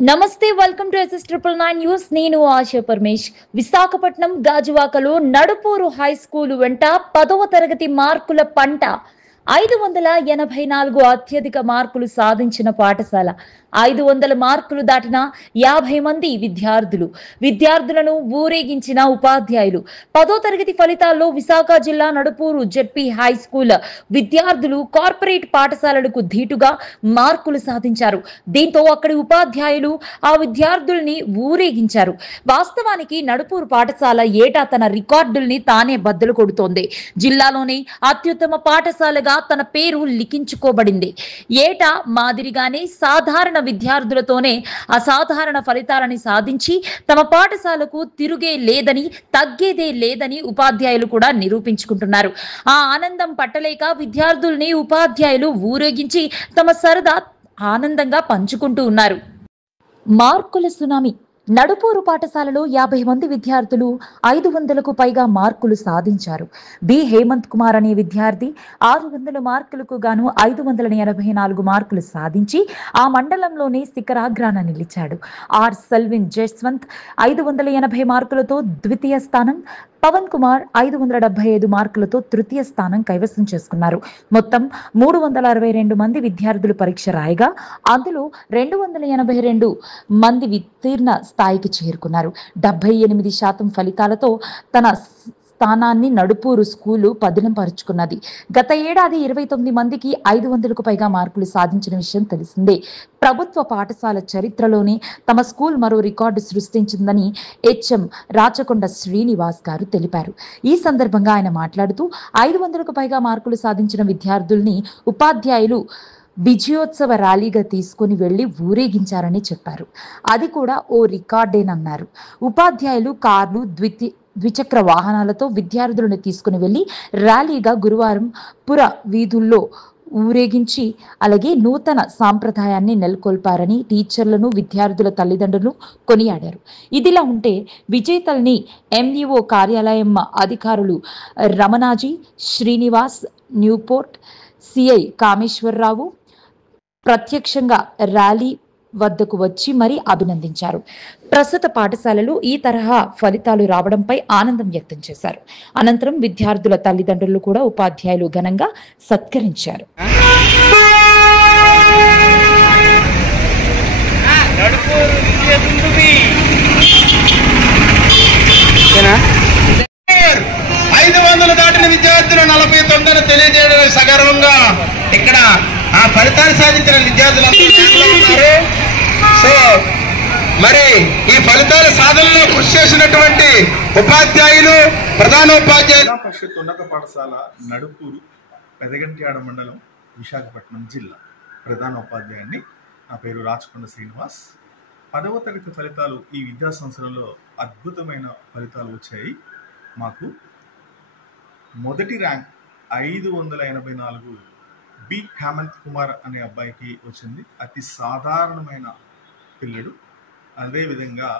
నమస్తే welcome to SS triple nine news. నేను ఆశా పరమేష్. విశాఖపట్నం గాజువాకలో నడుపూరు హై స్కూల్ వెంట 10వ తరగతి మార్కుల పంట. 584 అత్యధిక మార్కులు సాధించిన పాఠశాల. 500 మార్కులు దాటిన 50 మంది విద్యార్థులను ఊరేగించిన ఉపాధ్యాయులు. 10వ తరగతి ఫలితాల్లో విశాఖ జిల్లా నడుపూరు జెడ్పీ హై స్కూల్ విద్యార్థులు కార్పొరేట్ పాఠశాలలకు ధీటుగా మార్కులు సాధించారు. దీంతో అక్కడి ఉపాధ్యాయులు ఆ విద్యార్థుల్ని ఊరేగించారు. వాస్తవానికి నడుపూరు పాఠశాల ఏటా తన రికార్డుల్ని తానే బద్దలు కొడుతోంది. జిల్లాలోని అత్యుత్తమ పాఠశాలగా తన పేరు లిఖించుకోబడింది. ఏటా మాదిరిగానే సాధారణ విద్యార్థులతోనే అసాధారణ ఫలితాలని సాధించి తమ పాఠశాలకు తిరుగే లేదని, తగ్గేదే లేదని ఉపాధ్యాయులు కూడా నిరూపించుకుంటున్నారు. ఆ ఆనందం పట్టలేక విద్యార్థుల్ని ఉపాధ్యాయులు ఊరేగించి తమ సరదా ఆనందంగా పంచుకుంటూ ఉన్నారు. మార్కుల సునామీ. నడుపూరు పాఠశాలలో 50 మంది విద్యార్థులు 500కు పైగా మార్కులు సాధించారు. బి హేమంత్ కుమార్ అనే విద్యార్థి 600 మార్కులకు గాను 584 మార్కులు సాధించి ఆ మండలంలోనే శిఖరాగ్రాన నిలిచాడు. ఆర్ సెల్విన్ జస్వంత్ 580 మార్కులతో ద్వితీయ స్థానం, పవన్ కుమార్ 575 మార్కులతో తృతీయ స్థానం కైవసం చేసుకున్నారు. మొత్తం 362 మంది విద్యార్థులు పరీక్ష రాయగా అందులో 282 మంది ఉత్తీర్ణ స్థాయికి చేరుకున్నారు. 78% ఫలితాలతో తన స్థానాన్ని నడుపూరు స్కూలు పదిలంపరుచుకున్నది. గత ఏడాది 29 మందికి 500కు పైగా మార్కులు సాధించిన విషయం తెలిసిందే. ప్రభుత్వ పాఠశాల చరిత్రలోనే తమ స్కూల్ మరో రికార్డు సృష్టించిందని హెచ్ఎం రాచకొండ శ్రీనివాస్ గారు తెలిపారు. ఈ సందర్భంగా ఆయన మాట్లాడుతూ 500కు పైగా మార్కులు సాధించిన విద్యార్థుల్ని ఉపాధ్యాయులు విజయోత్సవ ర్యాలీగా తీసుకుని వెళ్లి ఊరేగించారని చెప్పారు. అది కూడా ఓ రికార్డేనన్నారు. ఉపాధ్యాయులు కార్లు, ద్విచక్ర వాహనాలతో విద్యార్థులను తీసుకుని వెళ్లి ర్యాలీగా గురువారం పుర వీధుల్లో ఊరేగించి అలాగే నూతన సాంప్రదాయాన్ని నెలకొల్పారని టీచర్లను, విద్యార్థుల తల్లిదండ్రులు కొనియాడారు. ఇదిలా ఉంటే విజేతల్ని ఎంఈఓ కార్యాలయం అధికారులు రమణాజీ, శ్రీనివాస్, న్యూపోర్ట్ సిఐ కామేశ్వరరావు ప్రత్యక్షంగా ర్యాలీ వద్దకు వచ్చి మరీ అభినందించారు. ప్రస్తుత పాఠశాలలు ఈ తరహా ఫలితాలు రావడంపై ఆనందం వ్యక్తం చేశారు. అనంతరం విద్యార్థుల తల్లిదండ్రులు కూడా ఉపాధ్యాయులు ఘనంగా సత్కరించారు. దాటిన విద్యార్థులు 49 తెలియజేయడం సగర్వంగా ఇక్కడ ఆ ఫలితాలు సాధించిన విద్యార్థులందరూ ఉన్నారు. సో మరి ఈ ఫలితాల సాధనలో కృషి చేసినటువంటి ఉపాధ్యాయులు, ప్రధానోపాధ్యాయులు. పరిషత్ ఉన్నత పాఠశాల నడుపూరు పెదగంట్యాడ మండలం విశాఖపట్నం జిల్లా ప్రధానోపాధ్యాయుని. నా పేరు రాచకొండ శ్రీనివాస్. 10వ తరగతి ఫలితాలు ఈ విద్యా సంవత్సరంలో అద్భుతమైన ఫలితాలు వచ్చాయి. మాకు మొదటి ర్యాంక్ 584 బి హేమంత్ కుమార్ అనే అబ్బాయికి వచ్చింది. అతి సాధారణమైన పిల్లడు. అదేవిధంగా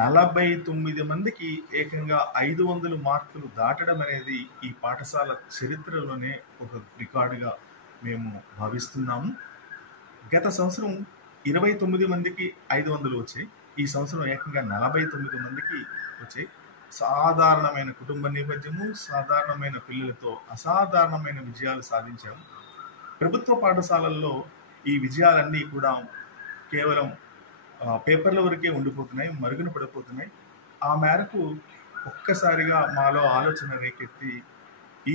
49 మందికి ఏకంగా 500 మార్కులు దాటడం అనేది ఈ పాఠశాల చరిత్రలోనే ఒక రికార్డుగా మేము భావిస్తున్నాము. గత సంవత్సరం 29 మందికి 500 వచ్చాయి. ఈ సంవత్సరం ఏకంగా 49 మందికి వచ్చాయి. సాధారణమైన కుటుంబ నేపథ్యము, సాధారణమైన పిల్లలతో అసాధారణమైన విజయాలు సాధించాము. ప్రభుత్వ పాఠశాలల్లో ఈ విజయాలన్నీ కూడా కేవలం పేపర్ల వరకే ఉండిపోతున్నాయి, మరుగున పడిపోతున్నాయి. ఆ మేరకు ఒక్కసారిగా మాలో ఆలోచన రేకెత్తి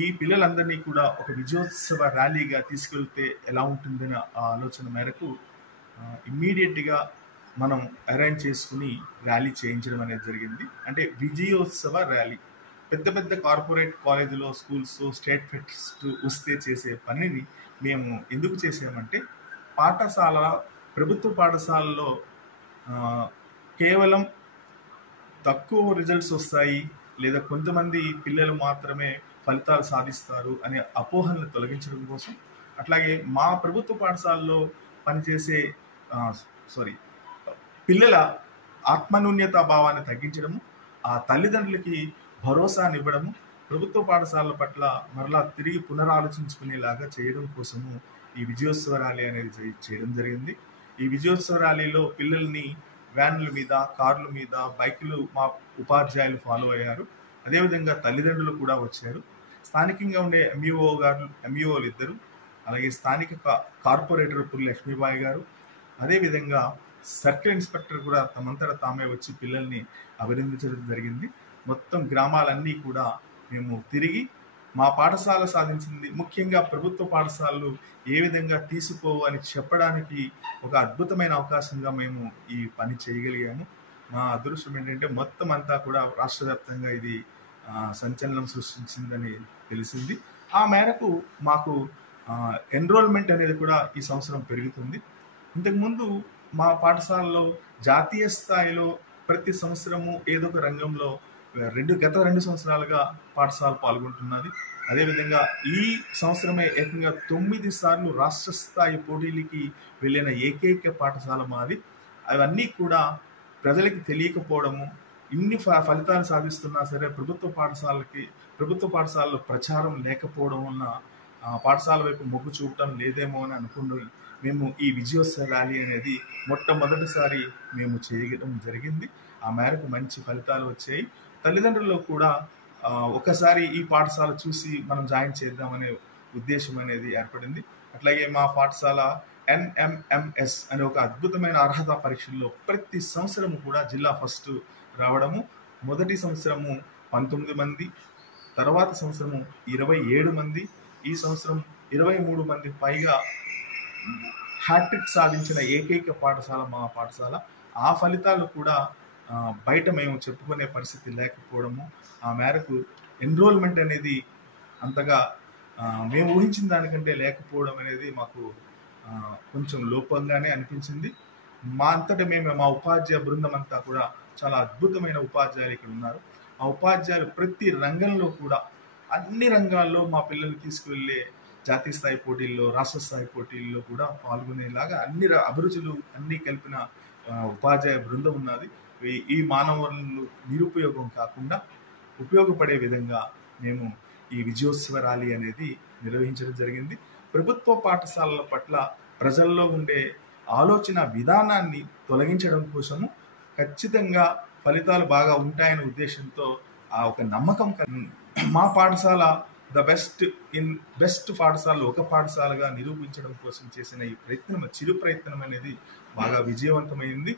ఈ పిల్లలందరినీ కూడా ఒక విజయోత్సవ ర్యాలీగా తీసుకెళ్తే ఎలా ఉంటుందనే ఆ ఆలోచన మేరకు ఇమ్మీడియట్గా మనం అరేంజ్ చేసుకుని ర్యాలీ చేయించడం అనేది జరిగింది. అంటే విజయోత్సవ ర్యాలీ. పెద్ద పెద్ద కార్పొరేట్ కాలేజీలో, స్కూల్స్, స్టేట్ ఫెస్ట్ వస్తే చేసే పనిని మేము ఎందుకు చేసామంటే ప్రభుత్వ పాఠశాలలో కేవలం తక్కువ రిజల్ట్స్ వస్తాయి లేదా కొంతమంది పిల్లలు మాత్రమే ఫలితాలు సాధిస్తారు అనే అపోహలను తొలగించడం కోసం, అట్లాగే మా ప్రభుత్వ పాఠశాలలో పనిచేసే పిల్లల ఆత్మన్యూన్యతా భావాన్ని తగ్గించడము, ఆ తల్లిదండ్రులకి భరోసానివ్వడము, ప్రభుత్వ పాఠశాలల పట్ల మరలా తిరిగి పునరాలోచించుకునేలాగా చేయడం కోసము ఈ విజయోత్సవ ర్యాలీ అనేది చేయడం జరిగింది. ఈ విజయోత్సవ ర్యాలీలో పిల్లల్ని వ్యాన్ల మీద, కార్ల మీద, బైకులు మా ఉపాధ్యాయులు ఫాలో అయ్యారు. అదేవిధంగా తల్లిదండ్రులు కూడా వచ్చారు. స్థానికంగా ఉండే ఎంఈఓలు ఇద్దరు, అలాగే స్థానిక కార్పొరేటర్ పుల్లి లక్ష్మీబాయి గారు, అదేవిధంగా సర్కిల్ ఇన్స్పెక్టర్ కూడా తమంతట తామే వచ్చి పిల్లల్ని అభినందించడం జరిగింది. మొత్తం గ్రామాలన్నీ కూడా మేము తిరిగి మా పాఠశాల సాధించింది, ముఖ్యంగా ప్రభుత్వ పాఠశాలలు ఏ విధంగా తీసుకోవు అని చెప్పడానికి ఒక అద్భుతమైన అవకాశంగా మేము ఈ పని చేయగలిగాము. మా అదృష్టం ఏంటంటే మొత్తం అంతా కూడా రాష్ట్ర వ్యాప్తంగా ఇది సంచలనం సృష్టించిందని తెలిసింది. ఆ మేరకు మాకు ఎన్రోల్మెంట్ అనేది కూడా ఈ సంవత్సరం పెరుగుతుంది. ఇంతకుముందు మా పాఠశాలలో జాతీయ స్థాయిలో ప్రతి సంవత్సరము ఏదో ఒక రంగంలో గత 2 సంవత్సరాలుగా పాఠశాల పాల్గొంటున్నది. అదేవిధంగా ఈ సంవత్సరమే ఏకంగా 9 సార్లు రాష్ట్ర స్థాయి పోటీలకి వెళ్ళిన ఏకైక పాఠశాల మాది. అవన్నీ కూడా ప్రజలకి తెలియకపోవడము, ఇన్ని ఫలితాలు సాధిస్తున్నా సరే ప్రభుత్వ పాఠశాలలో ప్రచారం లేకపోవడం వలన పాఠశాల వైపు మొగ్గు చూపటం లేదేమో అని అనుకుని మేము ఈ విజయోత్సవ ర్యాలీ అనేది మొట్టమొదటిసారి మేము చేయడం జరిగింది. ఆ మేరకు మంచి ఫలితాలు వచ్చాయి. తల్లిదండ్రుల్లో కూడా ఒకసారి ఈ పాఠశాల చూసి మనం జాయిన్ చేద్దామనే ఉద్దేశం అనేది ఏర్పడింది. అట్లాగే మా పాఠశాల NMMS అనే ఒక అద్భుతమైన అర్హత పరీక్షల్లో ప్రతి సంవత్సరము కూడా జిల్లా ఫస్ట్ రావడము, మొదటి సంవత్సరము 19 మంది, తర్వాత సంవత్సరము 27 మంది, ఈ సంవత్సరం 23 మంది పైగా హ్యాట్రిక్ సాధించిన ఏకైక పాఠశాల మా పాఠశాల. ఆ ఫలితాలు కూడా బయట మేము చెప్పుకునే పరిస్థితి లేకపోవడము, ఆ మేరకు ఎన్రోల్మెంట్ అనేది అంతగా మేము ఊహించిన దానికంటే లేకపోవడం అనేది మాకు కొంచెం లోపంగానే అనిపించింది. మా అంతటా మా ఉపాధ్యాయ బృందం అంతా కూడా చాలా అద్భుతమైన ఉపాధ్యాయులు ఇక్కడ ఉన్నారు. ఆ ఉపాధ్యాయులు ప్రతి రంగంలో కూడా, అన్ని రంగాల్లో మా పిల్లల్ని తీసుకువెళ్ళే జాతీయ స్థాయి పోటీల్లో, రాష్ట్ర స్థాయి పోటీల్లో కూడా పాల్గొనేలాగా అన్ని అభిరుచులు అన్నీ కలిపిన ఉపాధ్యాయ బృందం ఉన్నది. ఈ మానవ వనరులు నిరుపయోగం కాకుండా ఉపయోగపడే విధంగా మేము ఈ విజయోత్సవ ర్యాలీ అనేది నిర్వహించడం జరిగింది. ప్రభుత్వ పాఠశాలల పట్ల ప్రజల్లో ఉండే ఆలోచన విధానాన్ని తొలగించడం కోసము ఖచ్చితంగా ఫలితాలు బాగా ఉంటాయనే ఉద్దేశంతో ఒక నమ్మకం మా పాఠశాల బెస్ట్ పాఠశాలలో ఒక పాఠశాలగా నిరూపించడం కోసం చేసిన ఈ ప్రయత్నం, చిరు ప్రయత్నం అనేది బాగా విజయవంతమైంది.